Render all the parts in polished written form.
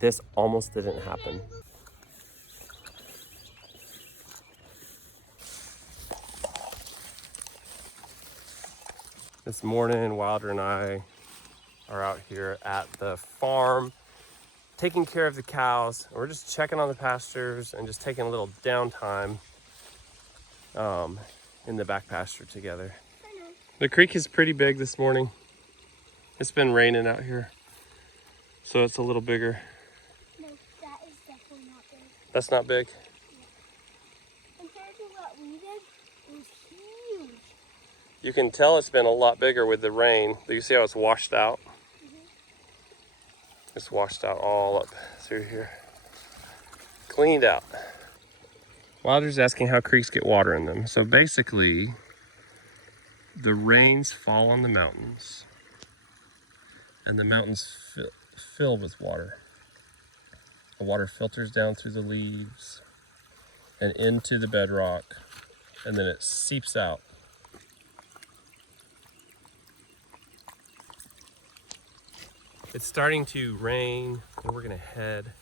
this almost didn't happen. This morning, Wilder and I are out here at the farm taking care of the cows. We're just checking on the pastures and just taking a little downtime in the back pasture together. The creek is pretty big this morning. It's been raining out here, so it's a little bigger. No, that is definitely not big. That's not big? Yeah. Compared to what we did, it was huge. You can tell it's been a lot bigger with the rain. Do you see how it's washed out? It's washed out all up through here. Cleaned out. Wilder's asking how creeks get water in them. So basically, the rains fall on the mountains, and the mountains fill with water. The water filters down through the leaves and into the bedrock, and then it seeps out. It's starting to rain, and we're gonna head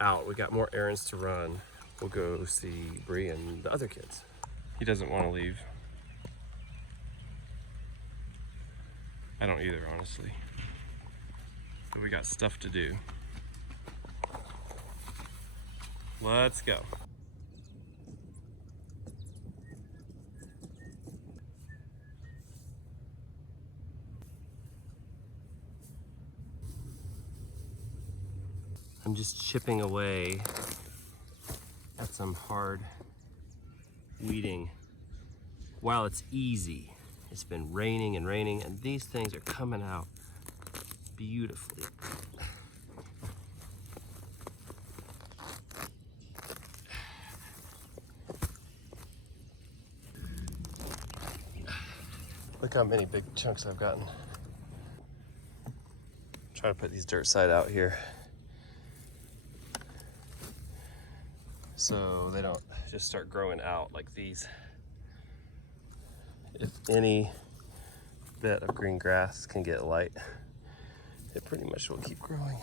out. We got more errands to run. We'll go see Bree and the other kids. He doesn't want to leave. I don't either, honestly. But we got stuff to do. Let's go. I'm just chipping away at some hard weeding while it's easy. It's been raining and raining, and these things are coming out beautifully. Look how many big chunks I've gotten. Try to put these dirt side out here so they don't just start growing out like these. If any bit of green grass can get light, it pretty much will keep growing.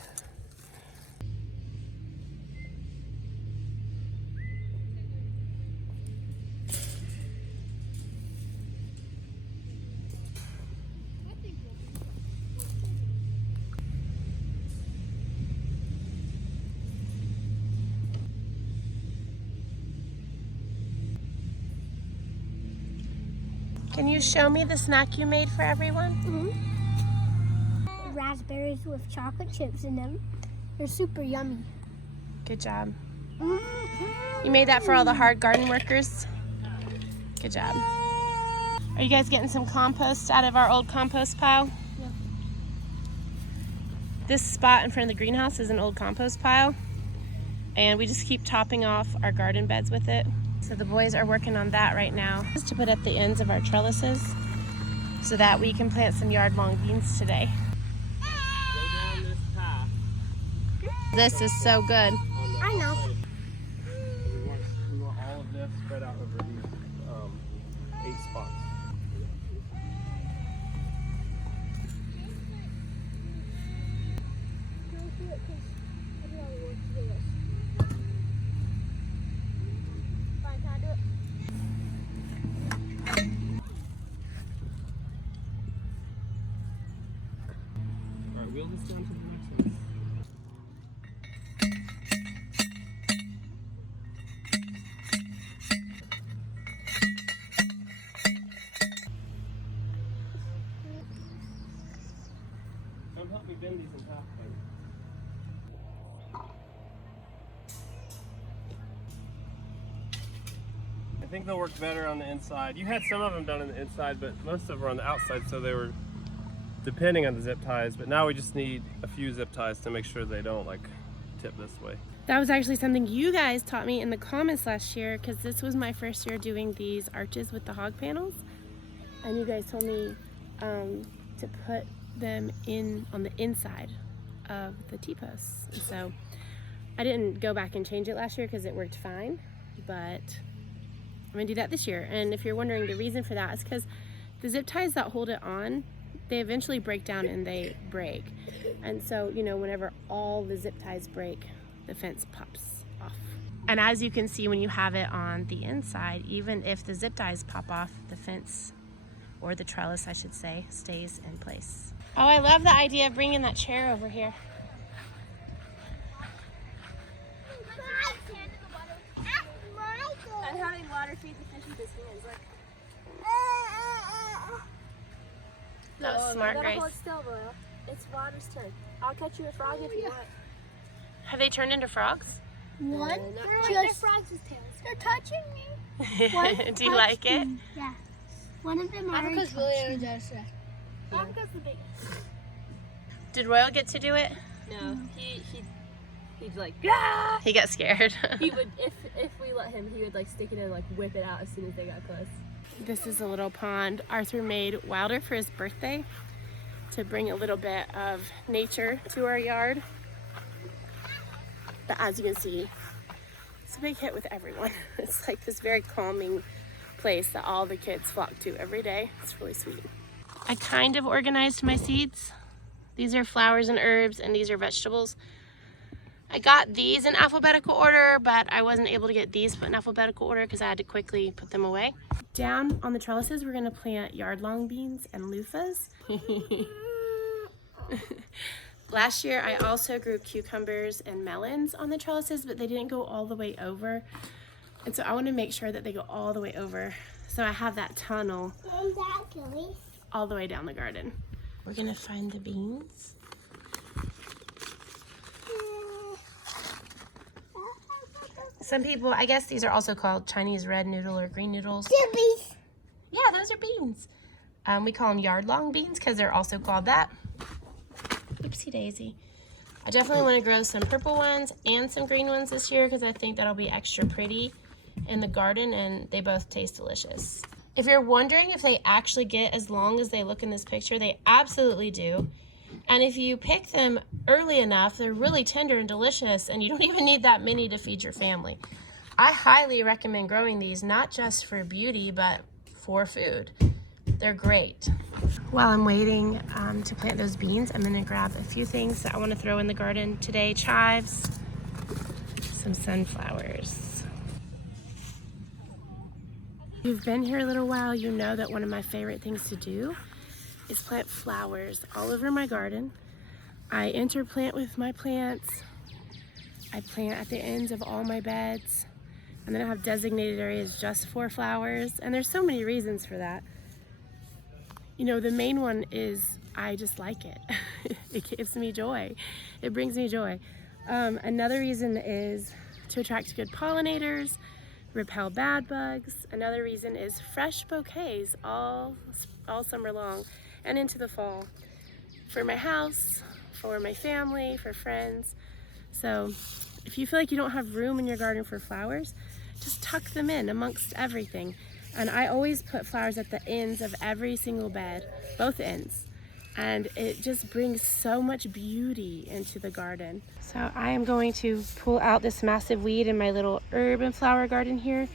Can you show me the snack you made for everyone? Raspberries with chocolate chips in them. They're super yummy. Good job. You made that for all the hard garden workers? Good job. Are you guys getting some compost out of our old compost pile? Yeah. This spot in front of the greenhouse is an old compost pile, and we just keep topping off our garden beds with it. So the boys are working on that right now, just to put at the ends of our trellises so that we can plant some yard-long beans today. Go down this path. This is so good. I know. We want all of this spread out over these 8 spots. Alright, wheel this down to the next one. Come help me bend these in half, baby. I think they'll work better on the inside. You had some of them done on the inside, but most of them were on the outside, so they were depending on the zip ties. But now we just need a few zip ties to make sure they don't like tip this way. That was actually something you guys taught me in the comments last year, because this was my first year doing these arches with the hog panels, and you guys told me to put them in on the inside of the T-posts. And so I didn't go back and change it last year because it worked fine, but I'm gonna do that this year. And if you're wondering, the reason for that is because the zip ties that hold it on, they eventually break down and they break. And so, you know, whenever all the zip ties break, the fence pops off. And as you can see when you have it on the inside, even if the zip ties pop off, the fence, or the trellis I should say, stays in place. Oh, I love the idea of bringing that chair over here. And having water feed the fish with his hands. Look. That was smart, Grace. Hold still, Royal. It's water's turn. I'll catch you a frog if you want. Have they turned into frogs? One? They're frogs with tails. They're touching me. Do you like it? Yeah. One of them are because William does that. Because the biggest. Did Royal get to do it? No, he'd like, He got scared. he would, if we let him, he would like stick it in and like whip it out as soon as they got close. This is a little pond Arthur made Wilder for his birthday to bring a little bit of nature to our yard. But as you can see, it's a big hit with everyone. It's like this very calming place that all the kids flock to every day. It's really sweet. I kind of organized my seeds. These are flowers and herbs, and these are vegetables. I got these in alphabetical order, but I wasn't able to get these put in alphabetical order because I had to quickly put them away. Down on the trellises, we're gonna plant yard-long beans and loofahs. Last year, I also grew cucumbers and melons on the trellises, but they didn't go all the way over. And so I want to make sure that they go all the way over. So I have that tunnel all the way down the garden. We're gonna find the beans. Some people, I guess these are also called Chinese red noodle or green noodles. They're beans. Yeah, those are beans. We call them yard-long beans because they're also called that. Oopsie daisy. I definitely want to grow some purple ones and some green ones this year because I think that'll be extra pretty in the garden, and they both taste delicious. If you're wondering if they actually get as long as they look in this picture, they absolutely do. And if you pick them early enough, they're really tender and delicious, and you don't even need that many to feed your family. I highly recommend growing these, not just for beauty, but for food. They're great. While I'm waiting to plant those beans, I'm gonna grab a few things that I wanna throw in the garden today. Chives, some sunflowers. If you've been here a little while, you know that one of my favorite things to do is plant flowers all over my garden. I interplant with my plants. I plant at the ends of all my beds. And then I have designated areas just for flowers. And there's so many reasons for that. You know, the main one is I just like it. It gives me joy. It brings me joy. Another reason is to attract good pollinators, repel bad bugs. Another reason is fresh bouquets all summer long and into the fall. For my house, for my family, for friends. So if you feel like you don't have room in your garden for flowers, just tuck them in amongst everything. And I always put flowers at the ends of every single bed, both ends. And it just brings so much beauty into the garden. So I am going to pull out this massive weed in my little herb and flower garden here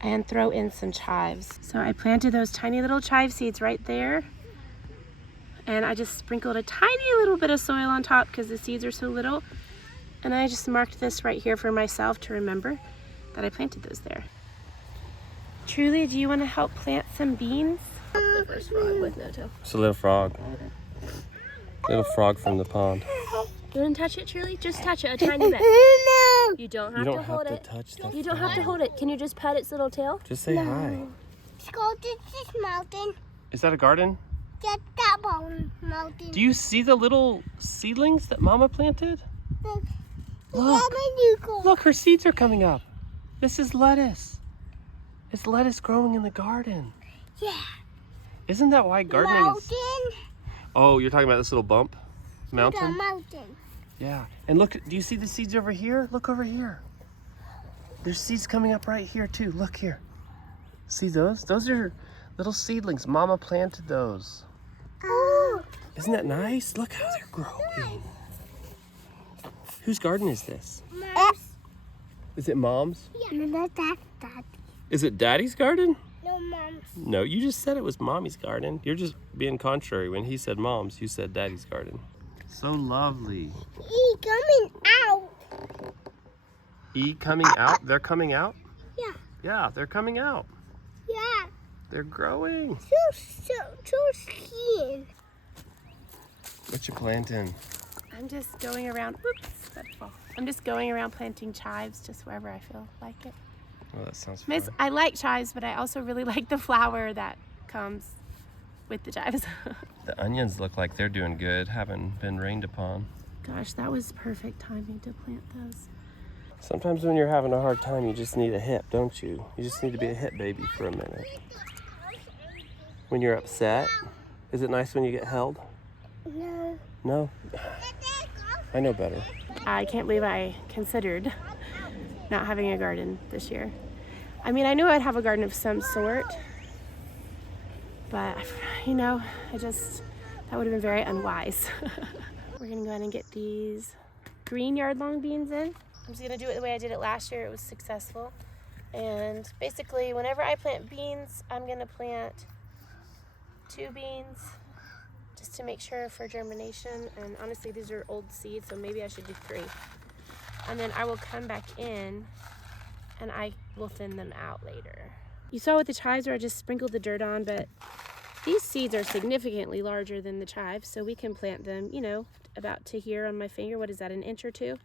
and throw in some chives. So I planted those tiny little chive seeds right there. And I just sprinkled a tiny little bit of soil on top because the seeds are so little. And I just marked this right here for myself to remember that I planted those there. Truly, do you want to help plant some beans? The first frog with no tail. It's a little frog. Little frog from the pond. You want to touch it, Truly? Just touch it a tiny bit. No. You don't have You to don't hold have it. to touch the You don't have to hold it. Can you just pet its little tail? Just say hi. Let's go to this mountain. Is that a garden? Get that mountain. Do you see the little seedlings that Mama planted? Look. Look. Look, her seeds are coming up. This is lettuce. It's lettuce growing in the garden. Yeah. Isn't that why gardening is... Mountain. Oh, you're talking about this little bump? The Mountain? mountain. Yeah. And look, do you see the seeds over here? Look over here. There's seeds coming up right here too. Look here. See those? Those are little seedlings. Mama planted those. Oh. Isn't that nice? Look how they're growing. Whose garden is this? Mom's. Is it Mom's? Yeah. No, that's Daddy. Is it Daddy's garden? No, Mom's. No, you just said it was Mommy's garden. You're just being contrary. When he said Mom's, you said Daddy's garden. So lovely. He coming out. Coming out? They're coming out? Yeah. Yeah, they're coming out. Yeah. They're growing. So skin. What you planting? I'm just going around. Whoops, that'd fall. I'm just going around planting chives just wherever I feel like it. Oh, that sounds fun. I like chives, but I also really like the flower that comes with the chives. The onions look like they're doing good, haven't been rained upon. Gosh, that was perfect timing to plant those. Sometimes when you're having a hard time, you just need a hip, don't you? You just need to be a hip baby for a minute. When you're upset, is it nice when you get held? No. No? I know better. I can't believe I considered not having a garden this year. I mean, I knew I'd have a garden of some sort, but you know, that would have been very unwise. We're gonna go ahead and get these green yard long beans in. I'm just gonna do it the way I did it last year. It was successful. And basically, whenever I plant beans, I'm gonna plant 2 beans just to make sure for germination. And honestly, these are old seeds, so maybe I should do 3. And then I will come back in and I will thin them out later. You saw with the chives where I just sprinkled the dirt on, but these seeds are significantly larger than the chives, so we can plant them, you know, about to here on my finger. What is that, an inch or 2?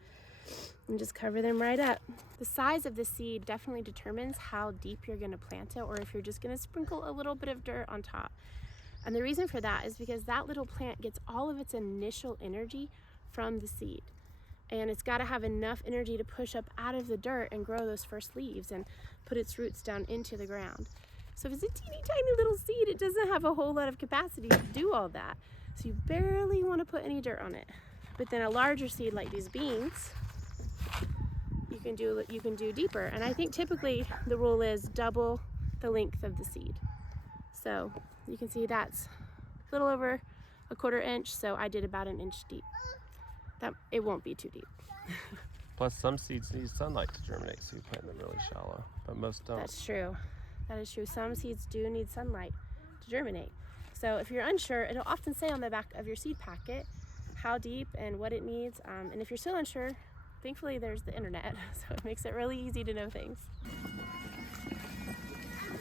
And just cover them right up. The size of the seed definitely determines how deep you're gonna plant it, or if you're just gonna sprinkle a little bit of dirt on top. And the reason for that is because that little plant gets all of its initial energy from the seed. And it's gotta have enough energy to push up out of the dirt and grow those first leaves and put its roots down into the ground. So if it's a teeny tiny little seed, it doesn't have a whole lot of capacity to do all that. So you barely wanna put any dirt on it. But then a larger seed like these beans, you can do deeper. And I think typically the rule is double the length of the seed. So you can see that's a little over a 1/4 inch, so I did about 1 inch deep. It won't be too deep. Plus, some seeds need sunlight to germinate, so you plant them really shallow, but most don't. That's true. That is true. Some seeds do need sunlight to germinate. So if you're unsure, it'll often say on the back of your seed packet how deep and what it needs. And if you're still unsure, thankfully there's the internet, so it makes it really easy to know things.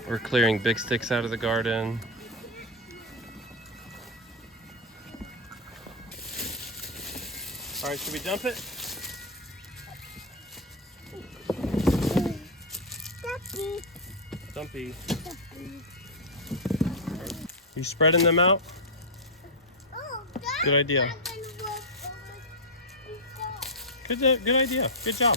We're clearing big sticks out of the garden. All right, should we dump it? Dumpy. You spreading them out? Good idea. Good idea. Good job.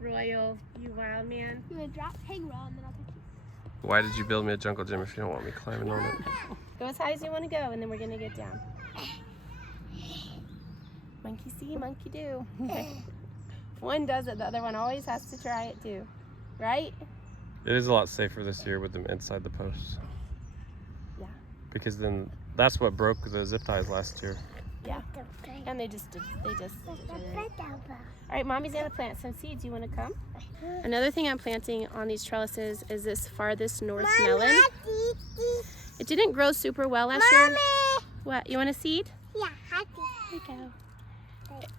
Royal, you wild man. You gonna drop? Hang around, then I'll take you. Why did you build me a jungle gym if you don't want me climbing on it? Go as high as you want to go, and then we're gonna get down. Monkey see, monkey do. If one does it, the other one always has to try it too, right? It is a lot safer this year with them inside the posts. Yeah. Because then that's what broke the zip ties last year. Yeah. And they just deteriorate. All right, Mommy's gonna plant some seeds. You wanna come? Another thing I'm planting on these trellises is this farthest north melon. It didn't grow super well last year. What, you want a seed? Yeah, Here you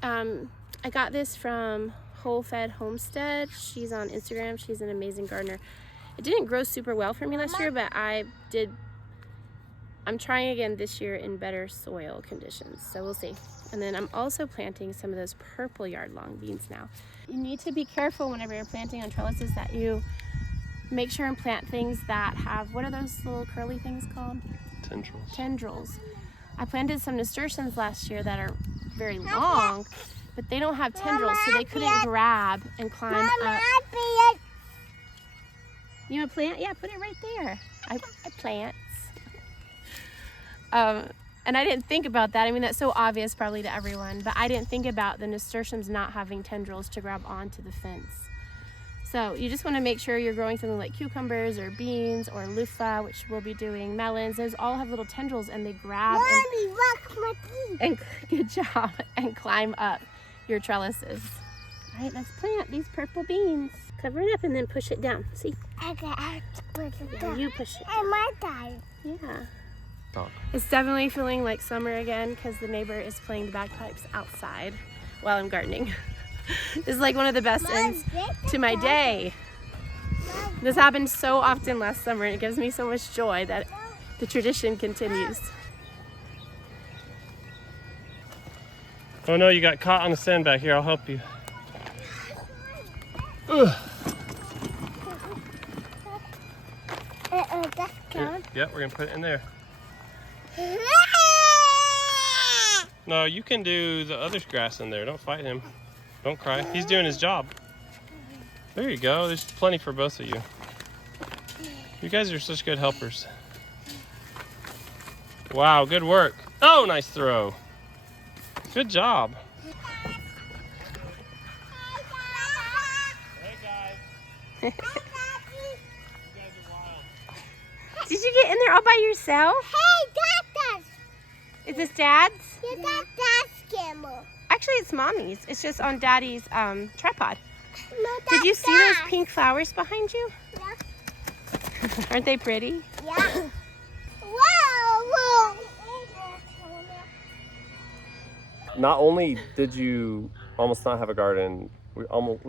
go. I got this from Whole Fed Homestead. She's on Instagram. She's an amazing gardener. It didn't grow super well for me last year, but I'm trying again this year in better soil conditions, so we'll see. And then I'm also planting some of those purple yard long beans now. You need to be careful whenever you're planting on trellises that you make sure and plant things that have, what are those little curly things called? Tendrils. Tendrils. I planted some nasturtiums last year that are very long, but they don't have tendrils, so they couldn't grab and climb up. You want to plant? Yeah, put it right there. I plants. And I didn't think about that. I mean, that's so obvious probably to everyone, but I didn't think about the nasturtiums not having tendrils to grab onto the fence. So you just want to make sure you're growing something like cucumbers or beans or loofah, which we'll be doing, melons. Those all have little tendrils and they grab Mommy, look, my teeth. and good job, and climb up your trellises. All right, let's plant these purple beans. Cover it up and then push it down. See? Okay, I put it Yeah, down. you push it. And my time. Yeah. Talk. It's definitely feeling like summer again because the neighbor is playing the bagpipes outside while I'm gardening. This is like one of the best ends to my day. This happened so often last summer and it gives me so much joy that the tradition continues. Oh no, you got caught on the sand back here. I'll help you. Ugh. That's good. Yep, we're gonna put it in there. No, you can do the other grass in there. Don't fight him. Don't cry. He's doing his job. There you go. There's plenty for both of you. You guys are such good helpers. Wow, good work. Oh, nice throw. Good job. Hey guys. You guys are wild. Did you get in there all by yourself? Hey, that's Is this Dad's? you got that's camel. Actually, it's Mommy's. It's just on Daddy's tripod. No, Did you that's see those Dad's. pink flowers behind you? Yeah. Aren't they pretty? Yeah. Whoa, Not only did you almost not have a garden, we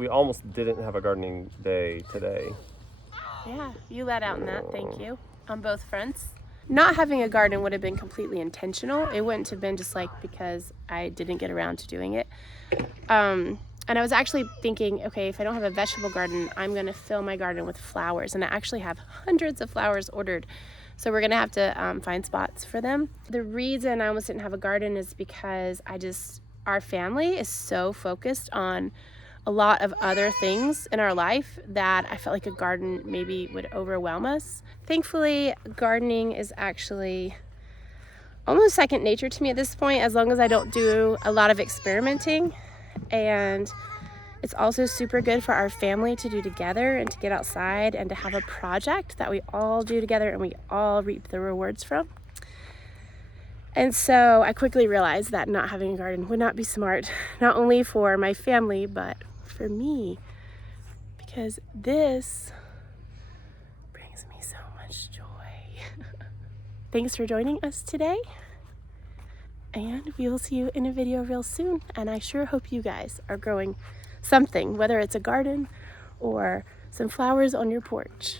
almost didn't have a gardening day today. Yeah, you let out in that. Thank you. On both fronts. Not having a garden would have been completely intentional. It wouldn't have been just like because I didn't get around to doing it. And I was actually thinking, okay, if I don't have a vegetable garden, I'm going to fill my garden with flowers. And I actually have hundreds of flowers ordered. So we're going to have to find spots for them. The reason I almost didn't have a garden is because our family is so focused on a lot of other things in our life that I felt like a garden maybe would overwhelm us. Thankfully, gardening is actually almost second nature to me at this point, as long as I don't do a lot of experimenting. And it's also super good for our family to do together and to get outside and to have a project that we all do together and we all reap the rewards from. And so I quickly realized that not having a garden would not be smart, not only for my family, but for me, because this brings me so much joy. Thanks for joining us today, and we will see you in a video real soon. And I sure hope you guys are growing something, whether it's a garden or some flowers on your porch.